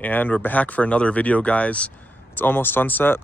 And we're back for another video, guys. It's almost sunset.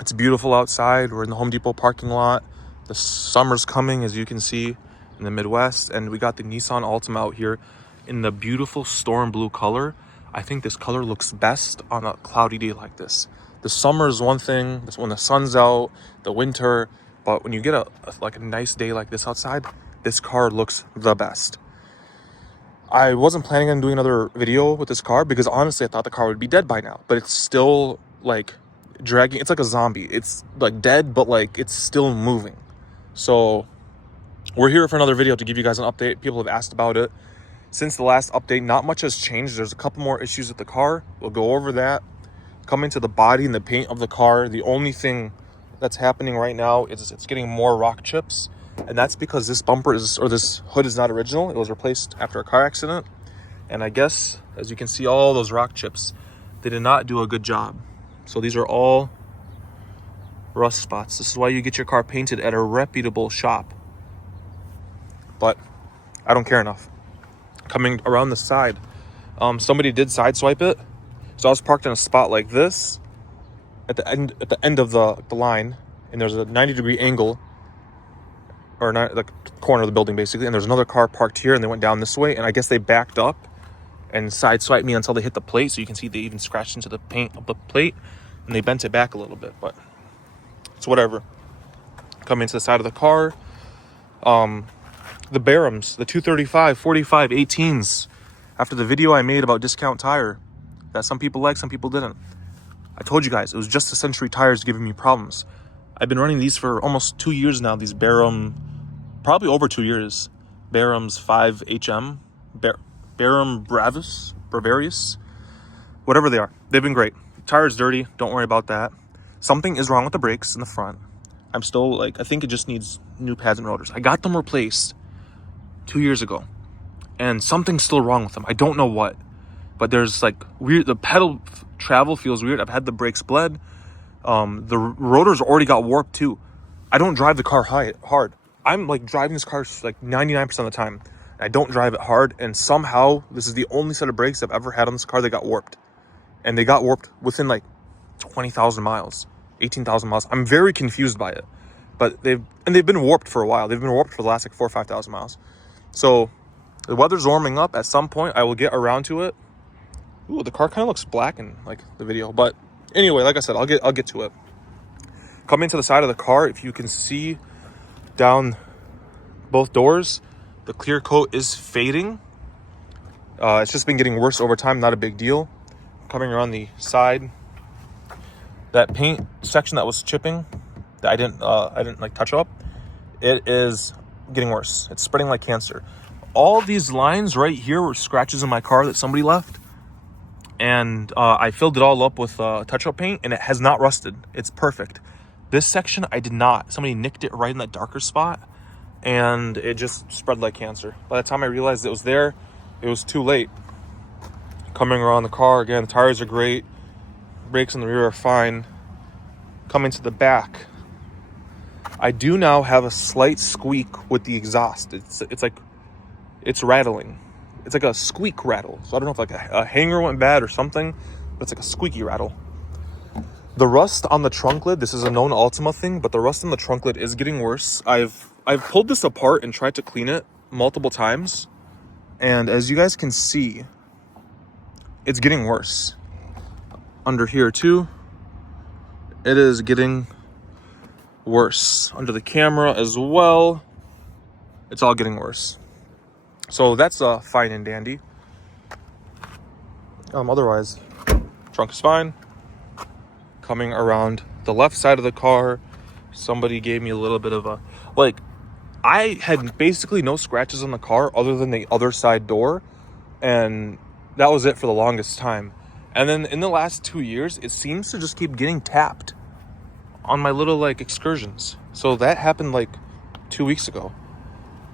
It's beautiful outside. We're in the Home Depot parking lot. The summer's coming, as you can see, in the Midwest. And we got the Nissan Altima out here in the beautiful storm blue color. I think this color looks best on a cloudy day like this. The summer is one thing, that's when the sun's out, the winter, but when you get a nice day like this outside, this car looks the best. I wasn't planning on doing another video with this car because honestly I thought the car would be dead by now, but it's still like dragging. It's like a zombie. It's like dead, but like it's still moving. So we're here for another video to give you guys an update. People have asked about it. Since the last update, not much has changed. There's a couple more issues with the car. We'll go over that. Coming to the body and the paint of the car, the only thing that's happening right now is it's getting more rock chips. And that's because this bumper this hood is not original. It was replaced after a car accident. And I guess, as you can see, all those rock chips, they did not do a good job. So these are all rust spots. This is why you get your car painted at a reputable shop. But I don't care enough. Coming around the side, somebody did sideswipe it. So I was parked in a spot like this at the end of the line, and there's a 90-degree angle, or not, the corner of the building basically, and there's another car parked here, and they went down this way, and I guess they backed up and sideswiped me until they hit the plate. So you can see they even scratched into the paint of the plate, and they bent it back a little bit, but it's whatever. Coming to the side of the car, the Barums, the 235, 45, 18s, after the video I made about discount tire that some people liked, some people didn't. I told you guys, it was just the Century tires giving me problems. I've been running these for almost 2 years now, these Barum, probably over 2 years. Barums 5HM, Barum Bravarius, whatever they are. They've been great. The tire's dirty, don't worry about that. Something is wrong with the brakes in the front. I'm still I think it just needs new pads and rotors. I got them replaced 2 years ago, and something's still wrong with them. I don't know what, but there's weird, the pedal travel feels weird. I've had the brakes bled. The rotors already got warped too. I don't drive the car hard. I'm driving this car 99% of the time. I don't drive it hard, and somehow this is the only set of brakes I've ever had on this car that got warped. And they got warped within 20,000 miles, 18,000 miles. I'm very confused by it. But they've been warped for a while. They've been warped for the last 4,000 or 5,000 miles. So the weather's warming up. At some point I will get around to it. Ooh, the car kind of looks black in the video, but anyway, like I said, I'll get to it. Coming to the side of the car, if you can see down both doors, the clear coat is fading. It's just been getting worse over time, not a big deal. Coming around the side, that paint section that was chipping, that I didn't touch up, it is getting worse. It's spreading like cancer. All these lines right here were scratches in my car that somebody left. And I filled it all up with touch-up paint, and it has not rusted. It's perfect. This section, I did not. Somebody nicked it right in that darker spot, and it just spread like cancer. By the time I realized it was there, it was too late. Coming around the car, again, the tires are great. Brakes in the rear are fine. Coming to the back, I do now have a slight squeak with the exhaust. It's rattling. It's like a squeak rattle. So I don't know if a hanger went bad or something, but it's like a squeaky rattle. The rust on the trunk lid, this is a known Altima thing, but the rust on the trunk lid is getting worse. I've pulled this apart and tried to clean it multiple times, and as you guys can see, it's getting worse. Under here too, it is getting worse. Under the camera as well, it's all getting worse. So that's fine and dandy. Otherwise, trunk is fine. Coming around the left side of the car, somebody gave me a little bit of a I had basically no scratches on the car other than the other side door, and that was it for the longest time. And then in the last 2 years, it seems to just keep getting tapped on my little excursions. So that happened 2 weeks ago.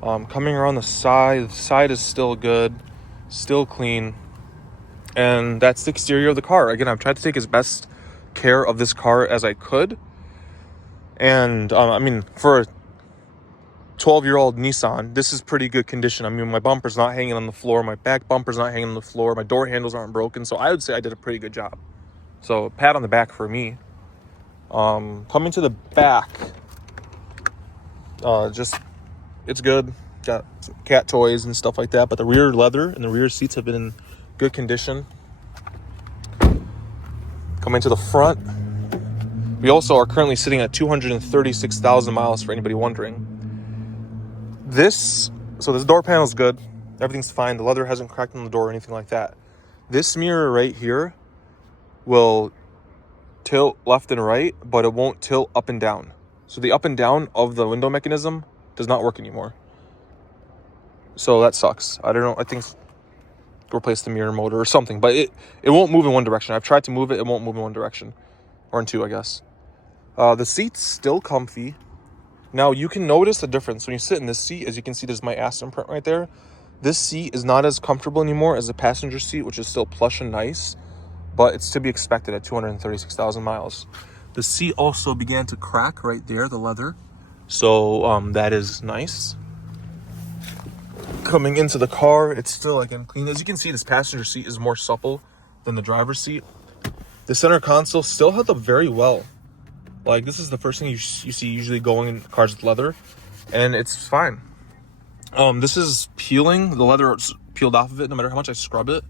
Coming around the side is still good, still clean, and that's the exterior of the car. Again, I've tried to take as best care of this car as I could, and for 12-year-old Nissan. This is pretty good condition. I mean, my bumper's not hanging on the floor. My back bumper's not hanging on the floor. My door handles aren't broken. So I would say I did a pretty good job. So pat on the back for me. Coming to the back, it's good. Got cat toys and stuff like that. But the rear leather and the rear seats have been in good condition. Coming to the front, we also are currently sitting at 236,000 miles for anybody wondering. This door panel is good. Everything's fine. The leather hasn't cracked on the door or anything like that. This mirror right here will tilt left and right, but it won't tilt up and down. So the up and down of the window mechanism does not work anymore. So that sucks. I don't know. I think replace the mirror motor or something, but it won't move in one direction. I've tried to move it. It won't move in one direction, or in two, I guess. The seat's still comfy. Now, you can notice the difference when you sit in this seat. As you can see, there's my ass imprint right there. This seat is not as comfortable anymore as the passenger seat, which is still plush and nice, but it's to be expected at 236,000 miles. The seat also began to crack right there, the leather. So that is nice. Coming into the car, it's still, again, clean. As you can see, this passenger seat is more supple than the driver's seat. The center console still held up very well. Like, this is the first thing you see usually going in cars with leather, and it's fine. This is peeling. The leather is peeled off of it. No matter how much I scrub it,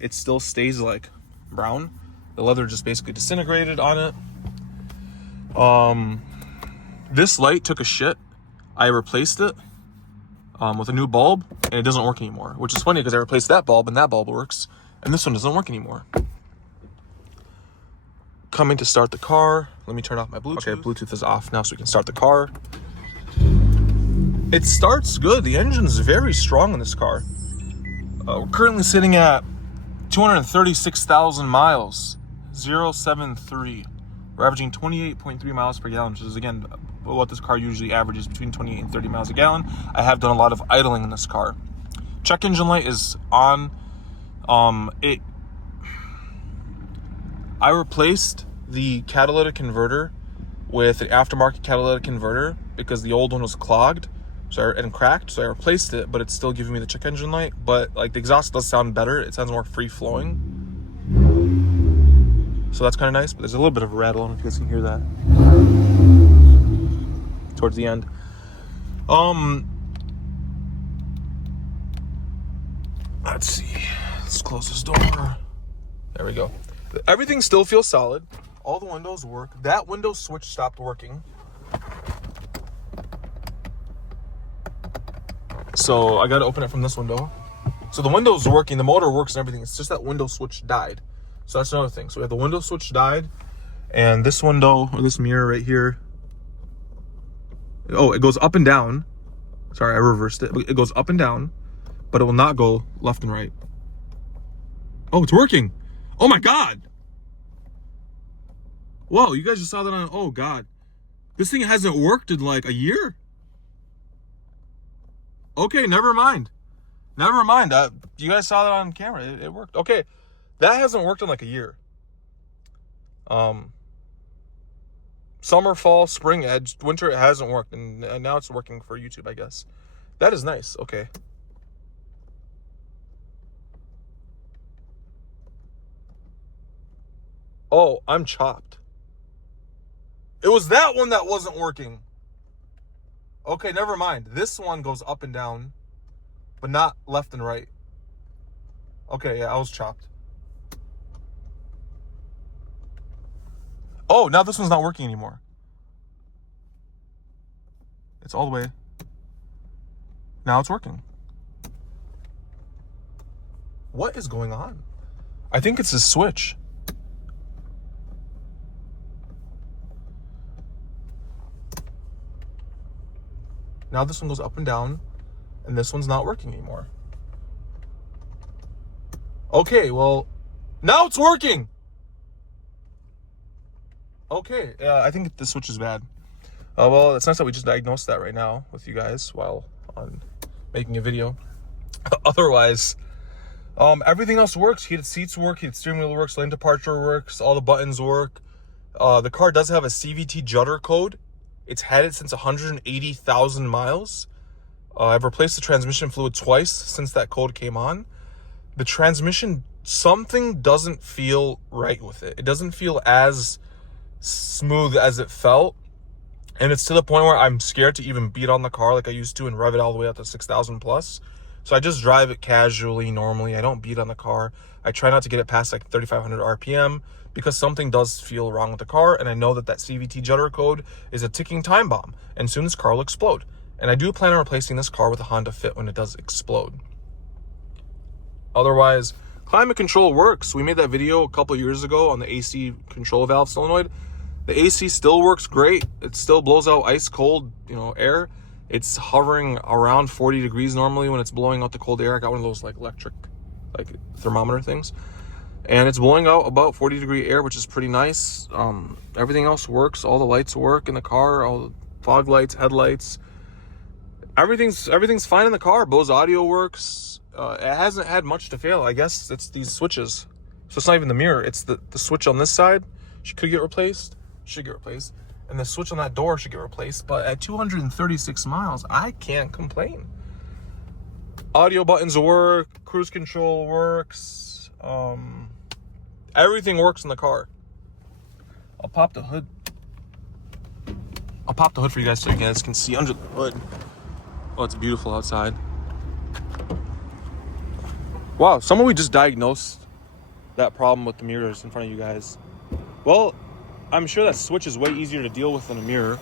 it still stays like brown. The leather just basically disintegrated on it. This light took a shit. I replaced it with a new bulb, and it doesn't work anymore, which is funny because I replaced that bulb and that bulb works, and this one doesn't work anymore. Coming to start the car, let me turn off my Bluetooth. Okay, Bluetooth is off now, so we can start the car. It starts good. The engine's very strong in this car. We're currently sitting at 236,000 miles, 073. We're averaging 28.3 miles per gallon, which is, again, what this car usually averages, between 28 and 30 miles a gallon. I have done a lot of idling in this car. Check engine light is on. I replaced the catalytic converter with an aftermarket catalytic converter because the old one was clogged and cracked, so I replaced it, but it's still giving me the check engine light. But like, the exhaust does sound better. It sounds more free flowing, so that's kind of nice. But there's a little bit of a rattle. I don't know if you guys can hear that towards the end. Let's see. Let's close this door. There we go. Everything still feels solid. All the windows work. That window switch stopped working, so I got to open it from this window. So the window's working, the motor works and everything. It's just that window switch died. So that's another thing. So we have the window switch died, and this window, or this mirror right here, oh, it goes up and down. Sorry, I reversed it. It goes up and down, but it will not go left and right. Oh, it's working. Oh my God. Whoa, you guys just saw that on, oh God. This thing hasn't worked in like a year. Okay, never mind. Never mind. You guys saw that on camera. It worked. Okay, that hasn't worked in like a year. Summer, fall, spring, edge, winter, it hasn't worked. And now it's working for YouTube, I guess. That is nice. Okay. Oh, I'm chopped. It was that one that wasn't working. Okay, never mind. This one goes up and down, but not left and right. Okay, yeah, I was chopped. Oh, now this one's not working anymore. It's all the way. Now it's working. What is going on? I think it's a switch. Now this one goes up and down, and this one's not working anymore. Okay, well, now it's working. Okay, I think the switch is bad. Well, it's nice that we just diagnosed that right now with you guys while on making a video. Otherwise, everything else works. Heated seats work, heated steering wheel works, lane departure works, all the buttons work. The car does have a CVT judder code. It's had it since 180,000 miles. I've replaced the transmission fluid twice since that code came on. The transmission, something doesn't feel right with it. It doesn't feel as smooth as it felt. And it's to the point where I'm scared to even beat on the car like I used to and rev it all the way up to 6,000 plus. So I just drive it casually, normally. I don't beat on the car. I try not to get it past like 3,500 RPM because something does feel wrong with the car. And I know that CVT judder code is a ticking time bomb. And soon this car will explode. And I do plan on replacing this car with a Honda Fit when it does explode. Otherwise, climate control works. We made that video a couple years ago on the AC control valve solenoid. The AC still works great. It still blows out ice cold, air. It's hovering around 40 degrees normally when it's blowing out the cold air. I got one of those electric thermometer things. And it's blowing out about 40 degree air, which is pretty nice. Everything else works. All the lights work in the car, all the fog lights, headlights. Everything's fine in the car. Bose audio works. It hasn't had much to fail. I guess it's these switches. So it's not even the mirror. It's the switch on this side. Should get replaced. And the switch on that door should get replaced. But at 236 miles, I can't complain. Audio buttons work. Cruise control works. Everything works in the car. I'll pop the hood for you guys so you guys can see under the hood. Oh, it's beautiful outside. Wow, someone we just diagnosed that problem with the mirrors in front of you guys. Well, I'm sure that switch is way easier to deal with than a mirror.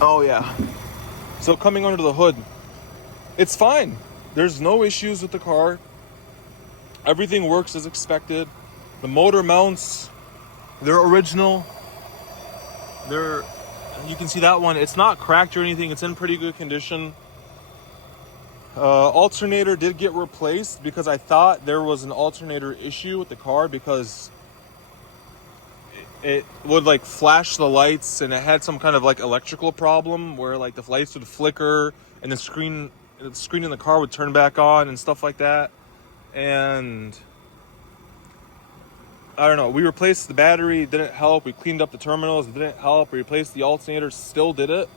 Oh yeah. So coming under the hood, it's fine. There's no issues with the car. Everything works as expected. The motor mounts, they're original. You can see that one. It's not cracked or anything. It's in pretty good condition. Alternator did get replaced because I thought there was an alternator issue with the car because it would flash the lights and it had some kind of electrical problem where the lights would flicker and the screen in the car would turn back on and stuff like that. And I don't know, we replaced the battery, it didn't help. We cleaned up the terminals, it didn't help. We replaced the alternator, still did it.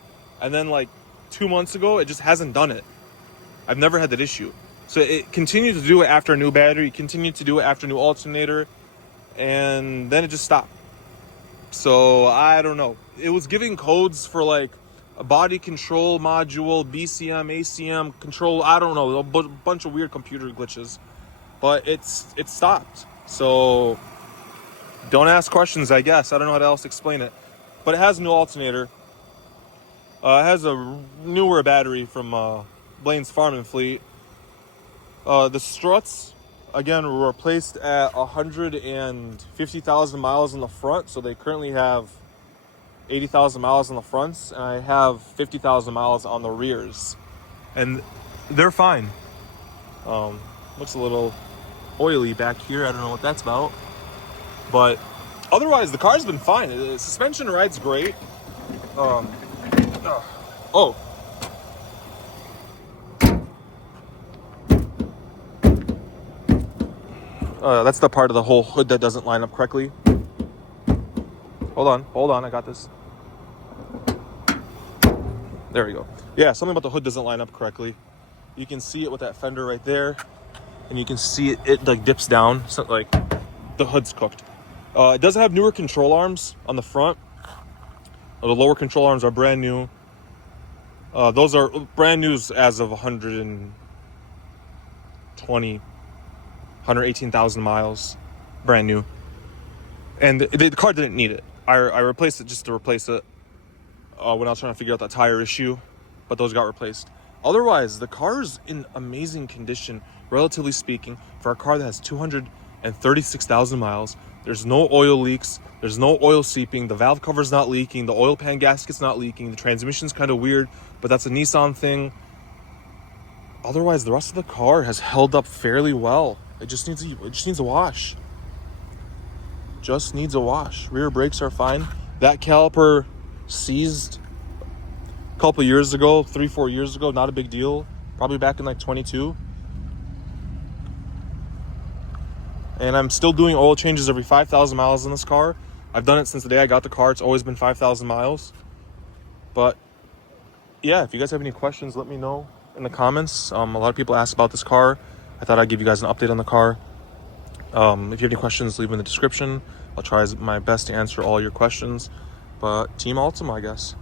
And then 2 months ago, it just hasn't done it. I've never had that issue. So it continued to do it after a new battery, continued to do it after a new alternator, and then it just stopped. So I don't know. It was giving codes for a body control module, BCM, ACM control, I don't know, a bunch of weird computer glitches. But it stopped. So don't ask questions, I guess. I don't know how else to explain it. But it has a new alternator. It has a newer battery from Blaine's Farm and Fleet. The struts, again, were replaced at 150,000 miles in the front. So they currently have 80,000 miles on the fronts. And I have 50,000 miles on the rears. And they're fine. Looks a little oily back here. I don't know what that's about. But otherwise, the car's been fine. The suspension rides great. That's the part of the whole hood that doesn't line up correctly. Hold on, I got this. There we go. Yeah, something about the hood doesn't line up correctly. You can see it with that fender right there. And you can see it dips down. So the hood's cooked. It does have newer control arms on the front. The lower control arms are brand new. Those are brand new as of 118,000 miles. Brand new. And the car didn't need it. I replaced it just to replace it when I was trying to figure out that tire issue. But those got replaced. Otherwise, the car's in amazing condition, relatively speaking, for a car that has 236,000 miles. There's no oil leaks. There's no oil seeping. The valve cover's not leaking. The oil pan gasket's not leaking. The transmission's kind of weird, but that's a Nissan thing. Otherwise, the rest of the car has held up fairly well. It just needs a wash. Just needs a wash. Rear brakes are fine. That caliper seized a couple years ago, 3-4 years ago. Not a big deal. Probably back in 22. And I'm still doing oil changes every 5,000 miles in this car. I've done it since the day I got the car. It's always been 5,000 miles. But yeah, if you guys have any questions, let me know in the comments. A lot of people asked about this car. I thought I'd give you guys an update on the car. If you have any questions, leave them in the description. I'll try my best to answer all your questions. But Team Altima, I guess.